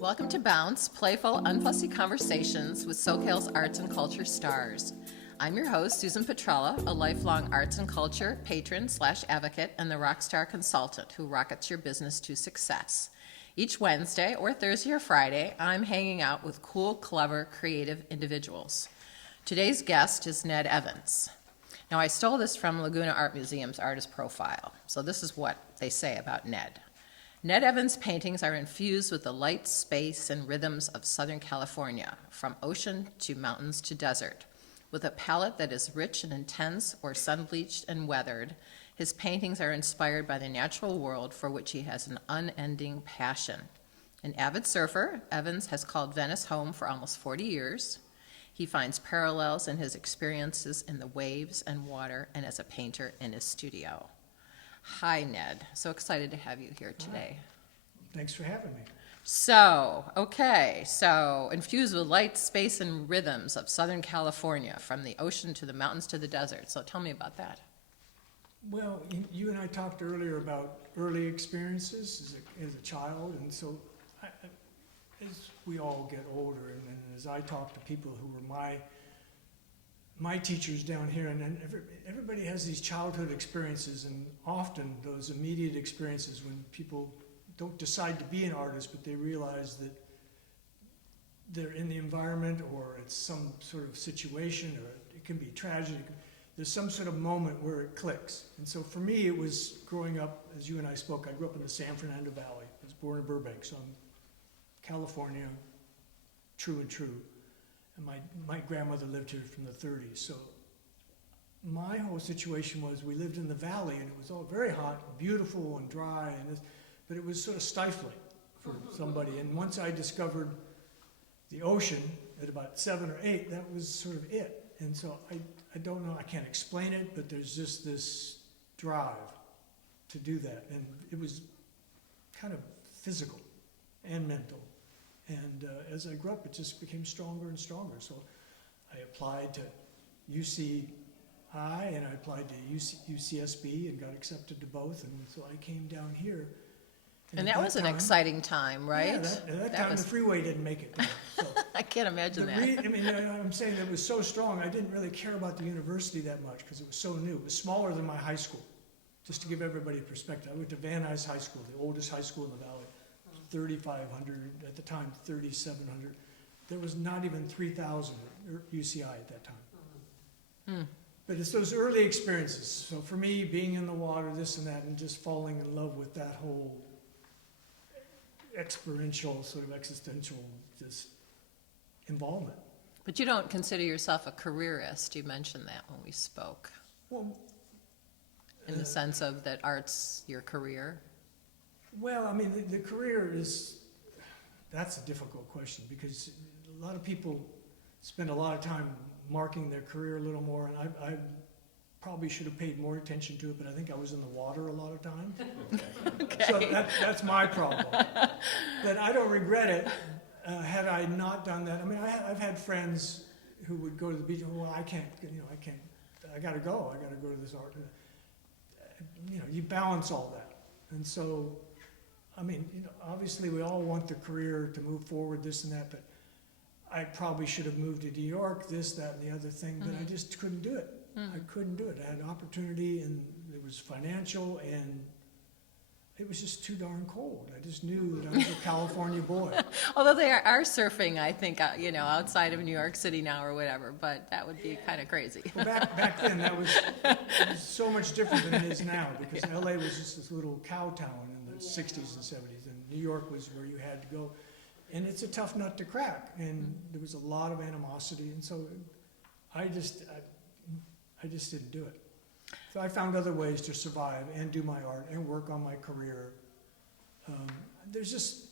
Welcome to Bounce, playful, unfussy conversations with SoCal's arts and culture stars. I'm your host, Susan Petrella, a lifelong arts and culture patron / advocate and the rockstar consultant who rockets your business to success. Each Wednesday or Thursday or Friday, I'm hanging out with cool, clever, creative individuals. Today's guest is Ned Evans. Now, I stole this from Laguna Art Museum's artist profile, so this is what they say about Ned. Ned Evans' paintings are infused with the light, space, and rhythms of Southern California, from ocean to mountains to desert. With a palette that is rich and intense or sun-bleached and weathered, his paintings are inspired by the natural world for which he has an unending passion. An avid surfer, Evans has called Venice home for almost 40 years. He finds parallels in his experiences in the waves and water and as a painter in his studio. Hi, Ned. So excited to have you here today. Thanks for having me. So infused with light, space, and rhythms of Southern California, from the ocean to the mountains to the desert. So tell me about that. Well, you and I talked earlier about early experiences as a child, and so as we all get older, and as I talk to people who were my teachers down here, and then everybody has these childhood experiences, and often those immediate experiences when people don't decide to be an artist, but they realize that they're in the environment, or it's some sort of situation, or it can be tragedy. There's some sort of moment where it clicks. And so for me, it was growing up, as you and I spoke, I grew up in the San Fernando Valley. I was born in Burbank, so I'm California, true and true. And my grandmother lived here from the 30s. So my whole situation was, we lived in the valley, and it was all very hot, and beautiful, and dry, but it was sort of stifling for somebody. And once I discovered the ocean at about 7 or 8, that was sort of it. And so I don't know, I can't explain it, but there's just this drive to do that. And it was kind of physical and mental. And as I grew up, it just became stronger and stronger. So I applied to UCI, and I applied to UCSB and got accepted to both. And so I came down here. And that was an exciting time, right? Yeah, at that time, the freeway didn't make it. So I can't imagine that. I'm saying it was so strong, I didn't really care about the university that much because it was so new. It was smaller than my high school, just to give everybody a perspective. I went to Van Nuys High School, the oldest high school in the valley. 3,500, at the time 3,700. There was not even 3,000 at UCI at that time. But it's those early experiences. So for me, being in the water, this and that, and just falling in love with that whole experiential, sort of existential just involvement. But you don't consider yourself a careerist. You mentioned that when we spoke. Well, in the sense of that art's your career. Well, I mean, the career that's a difficult question, because a lot of people spend a lot of time marking their career a little more, and I probably should have paid more attention to it, but I think I was in the water a lot of times. Okay. So that's my problem. But I don't regret it. Had I not done that, I mean, I've had friends who would go to the beach, well, I can't, I gotta go to this art. You balance all that. And so, I mean, obviously we all want the career to move forward, this and that, but I probably should have moved to New York, this, that, and the other thing, but I just couldn't do it. I couldn't do it. I had an opportunity, and it was financial, and it was just too darn cold. I just knew that I was a California boy. Although they are surfing, I think, outside of New York City now or whatever, but that would be kind of crazy. Well, back then, it was so much different than it is now, because LA was just this little cow town in the 60s and 70s, and New York was where you had to go. And it's a tough nut to crack, and there was a lot of animosity, and so I just didn't do it. So I found other ways to survive and do my art and work on my career. There's just,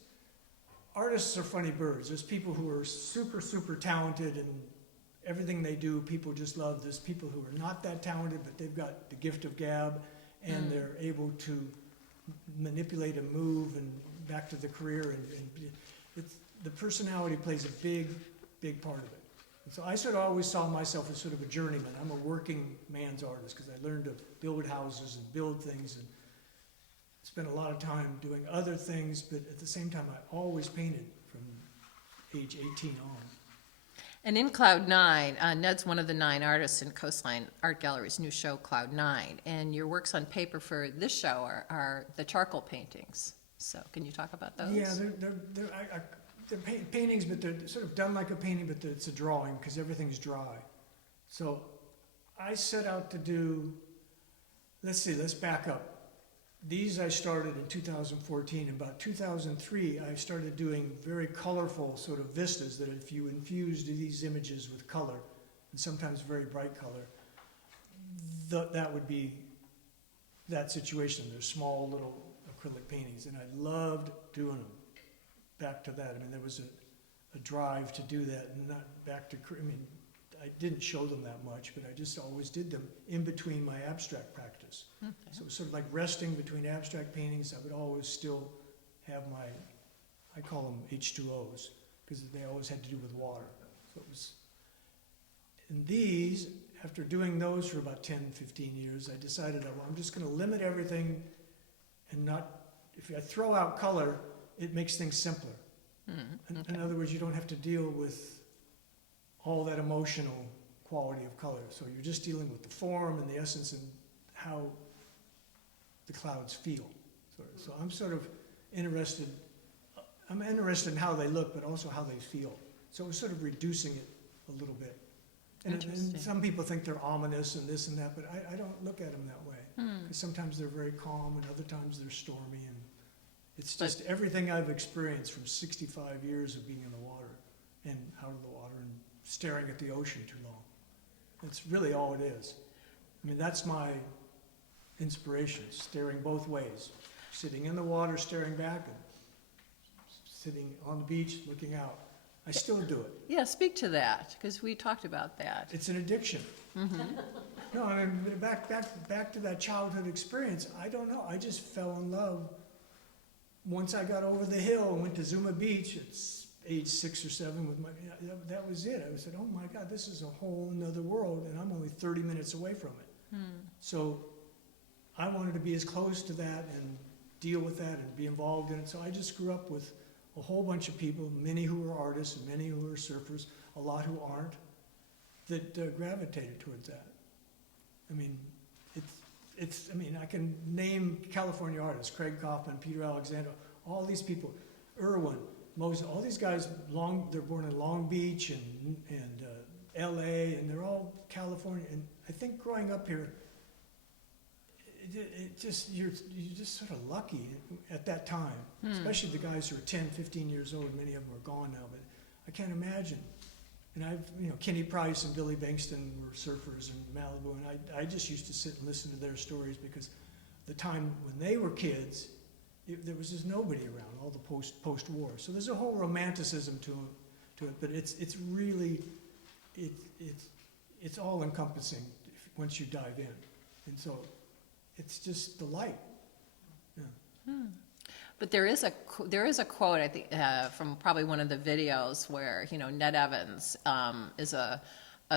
artists are funny birds. There's people who are super, super talented, and everything they do, people just love. There's people who are not that talented, but they've got the gift of gab, and they're able to manipulate and move, and back to the career. And the personality plays a big, big part of it. So I sort of always saw myself as sort of a journeyman. I'm a working man's artist, because I learned to build houses and build things, and spent a lot of time doing other things, but at the same time I always painted from age 18 on. And in Cloud 9, Ned's one of the 9 artists in Coastline Art Gallery's new show, Cloud 9. And your works on paper for this show are the charcoal paintings. So can you talk about those? Yeah, they're paintings, but they're sort of done like a painting, but it's a drawing because everything's dry. So I set out to do, let's back up. These I started in 2014. About 2003, I started doing very colorful sort of vistas that if you infused these images with color, and sometimes very bright color, that would be that situation. They're small little acrylic paintings, and I loved doing them. Back to that, I mean, there was a drive to do that, and not back to, I mean, I didn't show them that much, but I just always did them in between my abstract practice. Okay. So it was sort of like resting between abstract paintings. I would always still have I call them H2Os, because they always had to do with water. So it was, and these, after doing those for about 10, 15 years, I decided, well, I'm just gonna limit everything and not, if I throw out color, it makes things simpler. Okay. In other words, you don't have to deal with all that emotional quality of color. So you're just dealing with the form and the essence and how the clouds feel. So I'm sort of interested, in how they look, but also how they feel. So it was sort of reducing it a little bit. And some people think they're ominous and this and that, but I don't look at them that way. Because sometimes they're very calm and other times they're stormy. And it's just everything I've experienced from 65 years of being in the water and out of the water and staring at the ocean too long. That's really all it is. I mean, that's my inspiration, staring both ways. Sitting in the water, staring back, and sitting on the beach, looking out. I still do it. Yeah, speak to that, because we talked about that. It's an addiction. No, I mean, back to that childhood experience, I don't know, I just fell in love. Once I got over the hill and went to Zuma Beach at age 6 or 7 with that was it. I said, oh my God, this is a whole another world, and I'm only 30 minutes away from it. So I wanted to be as close to that and deal with that and be involved in it. So I just grew up with a whole bunch of people, many who are artists and many who are surfers, a lot who aren't, that gravitated towards that. I mean, I mean, I can name California artists, Craig Kaufman, Peter Alexander, all these people, Irwin, Moses, all these guys, they're born in Long Beach and LA, and they're all California. And I think growing up here, you're just sort of lucky at that time, especially the guys who are 10, 15 years old. Many of them are gone now, but I can't imagine. And Kenny Price and Billy Bankston were surfers in Malibu, and I just used to sit and listen to their stories because the time when they were kids, there was just nobody around, all the post-war. So there's a whole romanticism to it, but it's really, it's all encompassing once you dive in. And so it's just the light. Yeah. But there is a quote, I think, from probably one of the videos where, Ned Evans is a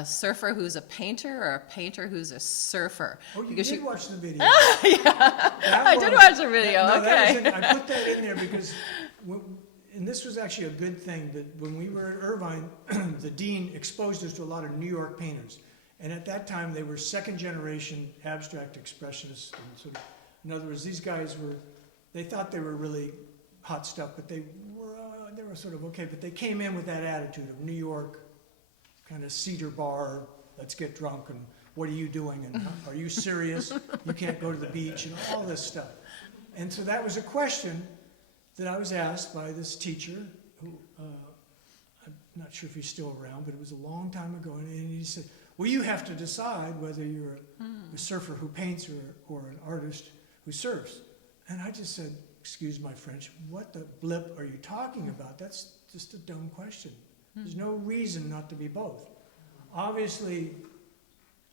surfer who's a painter or a painter who's a surfer. Oh, you did watch the video. Yeah, I did watch the video, okay. I put that in there because, and this was actually a good thing, that when we were at Irvine, the dean exposed us to a lot of New York painters. And at that time, they were second generation abstract expressionists. And sort of, in other words, these guys they thought they were really hot stuff, but they were sort of okay, but they came in with that attitude of New York, kind of cedar bar, let's get drunk, and what are you doing, and are you serious? You can't go to the beach, and all this stuff. And so that was a question that I was asked by this teacher, who, I'm not sure if he's still around, but it was a long time ago, and he said, well, you have to decide whether you're a surfer who paints or an artist who surfs. And I just said, excuse my French, what the blip are you talking about? That's just a dumb question. There's no reason not to be both. Obviously,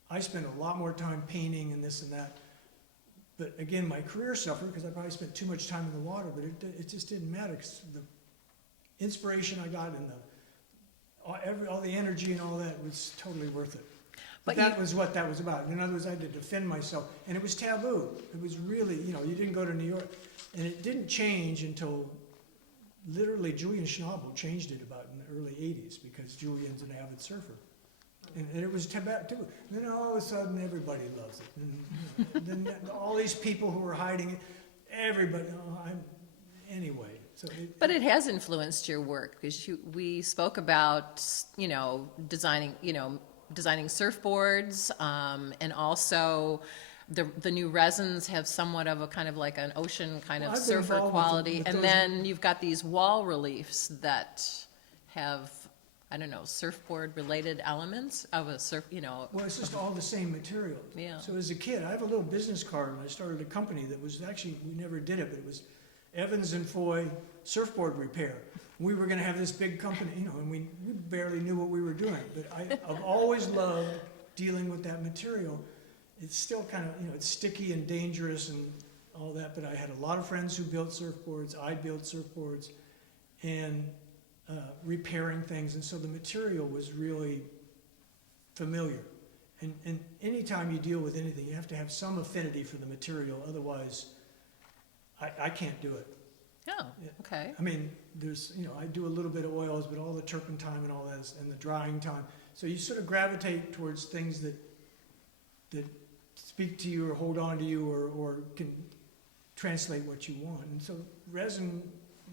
I spent a lot more time painting and this and that. But again, my career suffered because I probably spent too much time in the water, but it just didn't matter because the inspiration I got and all the energy and all that was totally worth it. But that was what that was about. In other words, I had to defend myself. And it was taboo. It was really, you didn't go to New York. And it didn't change until literally Julian Schnabel changed it about early 80s because Julian's an avid surfer. And it was Tibet too. And then all of a sudden everybody loves it. And then all these people who were hiding it, everybody, anyway. So But it has influenced your work because we spoke about, designing surfboards, and also the new resins have somewhat of a kind of like an ocean kind of I've been surfer involved quality. with And those- then you've got these wall reliefs that have, surfboard related elements of a surf, Well, it's just all the same material. Yeah. So as a kid, I have a little business card, and I started a company that was actually, we never did it, but it was Evans and Foy Surfboard Repair. We were going to have this big company, and we barely knew what we were doing. But I've always loved dealing with that material. It's still kind of, it's sticky and dangerous and all that, but I had a lot of friends who built surfboards. I built surfboards and repairing things, and so the material was really familiar. And anytime you deal with anything, you have to have some affinity for the material, otherwise I can't do it. oh, okay. I mean, there's, I do a little bit of oils, but all the turpentine and all that and the drying time. So you sort of gravitate towards things that speak to you or hold on to you or can translate what you want. And so resin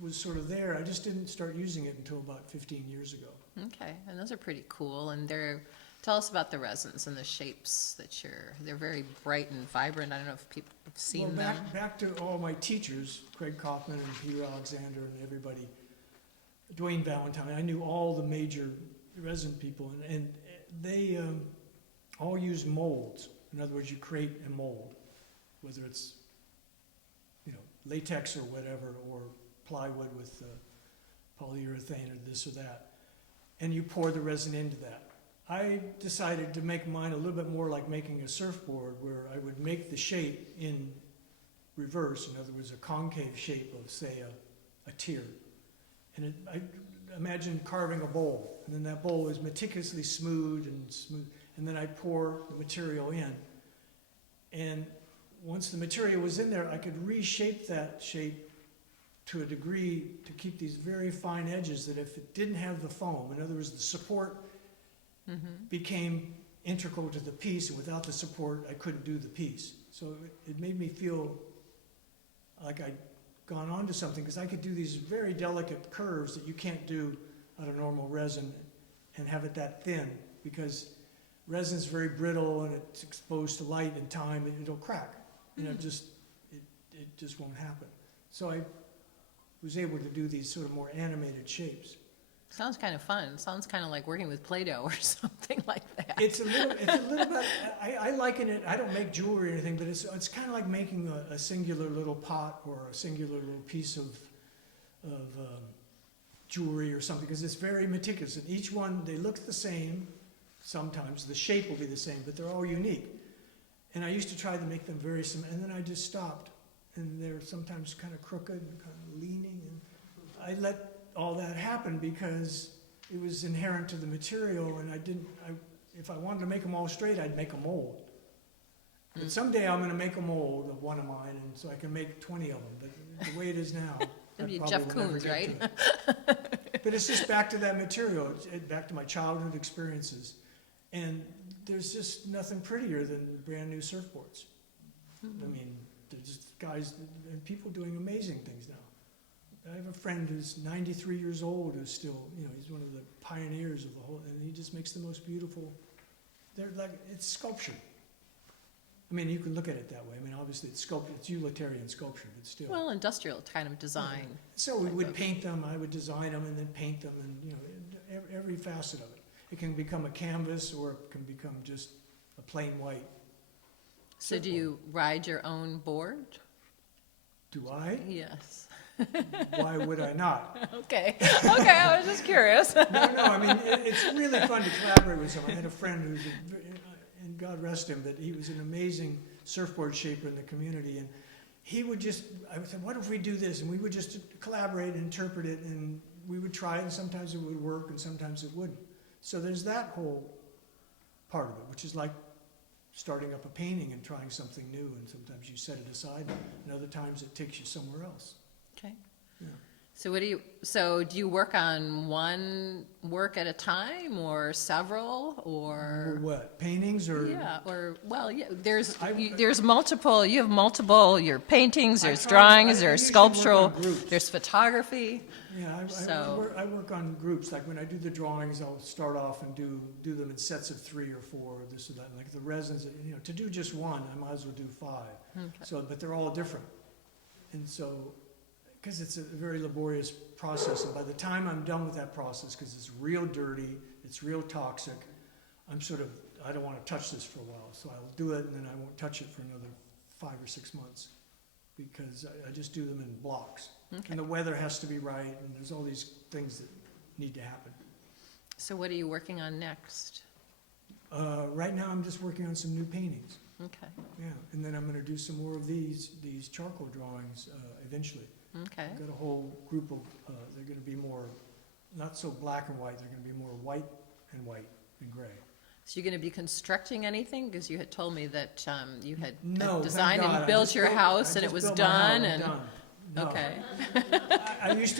was sort of there. I just didn't start using it until about 15 years ago. Okay, and those are pretty cool, and tell us about the resins and the shapes they're very bright and vibrant. I don't know if people have seen them. Back to all my teachers, Craig Kaufman and Peter Alexander and everybody, Dwayne Valentine. I knew all the major resin people, and they all use molds. In other words, you create a mold, whether it's latex or whatever, or plywood with polyurethane or this or that, and you pour the resin into that. I decided to make mine a little bit more like making a surfboard, where I would make the shape in reverse, in other words, a concave shape of, say, a tear. And I imagine carving a bowl, and then that bowl is meticulously smooth, and then I pour the material in. And once the material was in there, I could reshape that shape to a degree to keep these very fine edges that if it didn't have the foam, in other words, the support became integral to the piece, and without the support, I couldn't do the piece. So it made me feel like I'd gone on to something, because I could do these very delicate curves that you can't do out of normal resin and have it that thin, because resin's very brittle and it's exposed to light and time, and it'll crack. It just won't happen. So I was able to do these sort of more animated shapes. Sounds kind of fun. Sounds kind of like working with Play-Doh or something like that. It's a little bit, I liken it, I don't make jewelry or anything, but it's kind of like making a singular little pot or a singular little piece of jewelry or something, because it's very meticulous. And each one, they look the same. Sometimes the shape will be the same, but they're all unique. And I used to try to make them very similar, and then I just stopped. And they're sometimes kind of crooked and kind of leaning. And I let all that happen because it was inherent to the material, and if I wanted to make them all straight, I'd make a mold. But someday I'm going to make a mold of one of mine, and so I can make 20 of them. But the way it is now, It'll be I Jeff probably will never Koons, get right? to it. But it's just back to that material, back to my childhood experiences. And there's just nothing prettier than brand new surfboards. I mean, there's just guys and people doing amazing things now. I have a friend who's 93 years old who's still, he's one of the pioneers of the whole, and he just makes the most beautiful, it's sculpture. I mean, you can look at it that way. I mean, obviously it's sculpture, it's utilitarian sculpture, but still. Well, industrial kind of design. So we would paint them, I would design them and then paint them, and every facet of it. It can become a canvas, or it can become just a plain white. So do you ride your own board? Do I? Yes. Why would I not? Okay, I was just curious. No, I mean, it's really fun to collaborate with someone. I had a friend who's, and God rest him, but he was an amazing surfboard shaper in the community, and he would I would say, what if we do this? And we would just collaborate and interpret it, and we would try it, and sometimes it would work, and sometimes it wouldn't. So there's that whole part of it, which is like starting up a painting and trying something new, and sometimes you set it aside, and other times it takes you somewhere else. Okay. Yeah. So do you work on one work at a time or several Or or? what, paintings or? Yeah, or, well, yeah, there's, I- there's multiple, you have multiple, your paintings, I there's try- drawings, I there's usually work on sculptural, groups. there's photography. Yeah, So- I work on groups, like when I do the drawings, I'll start off and do them in sets of 3 or 4, or this or that. Like the resins, to do just one, I might as well do 5. Okay. So, but they're all different. And so, because it's a very laborious process, and by the time I'm done with that process, because it's real dirty, it's real toxic, I don't want to touch this for a while. So I'll do it, and then I won't touch it for another 5 or 6 months, because I just do them in blocks. Okay. And the weather has to be right, and there's all these things that need to happen. So what are you working on next? Right now, I'm just working on some new paintings. Okay, Yeah, and then I'm going to do some more of these charcoal drawings eventually. okay. I've got a whole group of, they're going to be more, not so black and white, they're going to be more white and gray. So you're gonna be constructing anything? Because you had told me that, you had No, thank designed God, and I built just your built- house I and it just was built my house, done I'm and, done. No. okay. I used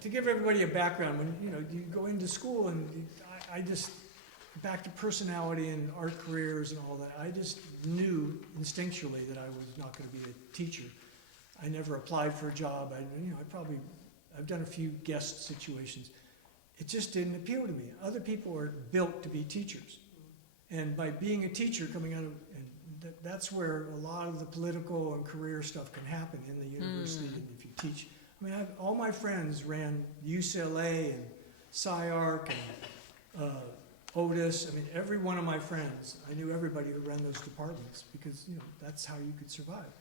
to give everybody a background, when, you go into school and I just, back to personality and art careers and all that, I just knew instinctually that I was not gonna be a teacher. I never applied for a job, I've done a few guest situations. It just didn't appeal to me. Other people are built to be teachers. And by being a teacher coming out of, and that's where a lot of the political and career stuff can happen in the university. And if you teach, all my friends ran UCLA and SciArc and Otis. Every one of my friends, I knew everybody who ran those departments because, that's how you could survive.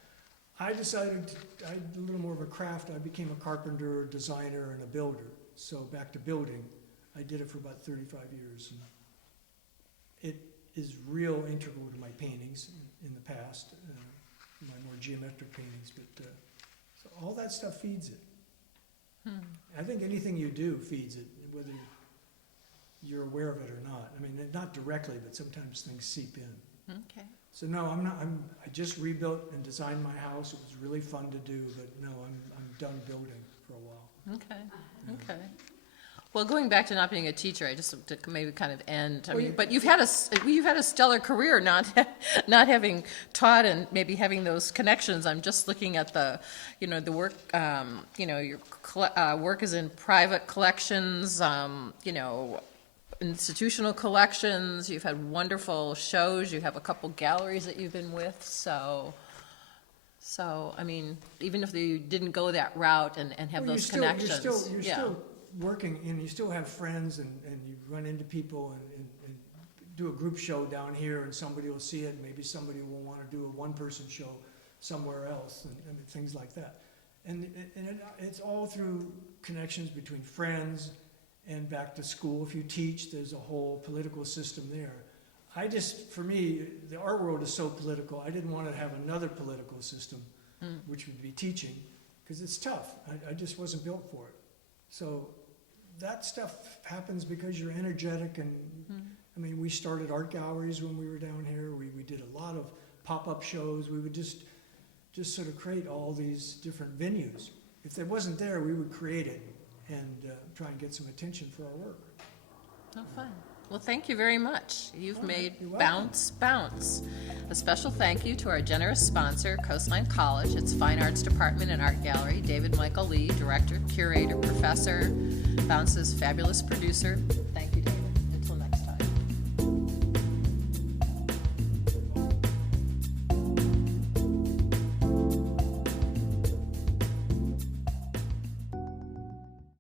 I decided I had a little more of a craft. I became a carpenter, a designer, and a builder. So back to building, I did it for about 35 years. And it is real integral to my paintings in the past, my more geometric paintings, but so all that stuff feeds it. I think anything you do feeds it, whether you're aware of it or not. Not directly, but sometimes things seep in. Okay. So no, I just rebuilt and designed my house. It was really fun to do, but no, I'm done building for a while. Okay, okay. Well, going back to not being a teacher, I just to maybe kind of end. But you've had a stellar career, not having taught and maybe having those connections. I'm just looking at the work. Your work is in private collections. Institutional collections. You've had wonderful shows. You have a couple galleries that you've been with. So even if you didn't go that route and have those connections, you're still working, and you still have friends, and you run into people, and do a group show down here, and somebody will see it, and maybe somebody will want to do a one-person show somewhere else, and things like that. And it's all through connections between friends and back to school. If you teach, there's a whole political system there. For me, the art world is so political, I didn't want to have another political system, which would be teaching, because it's tough. I just wasn't built for it. So that stuff happens because you're energetic, and we started art galleries when we were down here. We did a lot of pop-up shows. We would just sort of create all these different venues. If it wasn't there, we would create it and try and get some attention for our work. Oh, fun. Well, thank you very much. You've made you're welcome. Bounce Bounce. A special thank you to our generous sponsor, Coastline College, its Fine Arts Department and Art Gallery, David Michael Lee, Director, Curator, Professor, Bounce's fabulous producer,